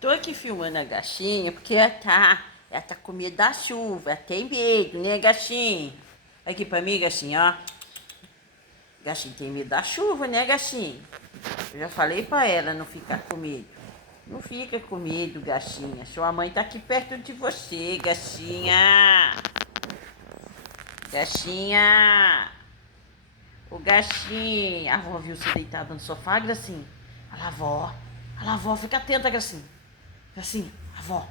Tô aqui filmando a gatinha porque ela tá com medo da chuva, ela tem medo, né, gatinho? Aqui pra mim, gatinho, ó. Gatinho tem medo da chuva, né, gatinho? Eu já falei pra ela não ficar com medo. Não fica com medo, gatinha. Sua mãe tá aqui perto de você, gatinha. Gatinha. Ô, gatinha. A avó viu você deitada no sofá, Gracinha? Olha lá, avó. Olha lá, avó. Fica atenta, Gracinha. Gracinha, avó.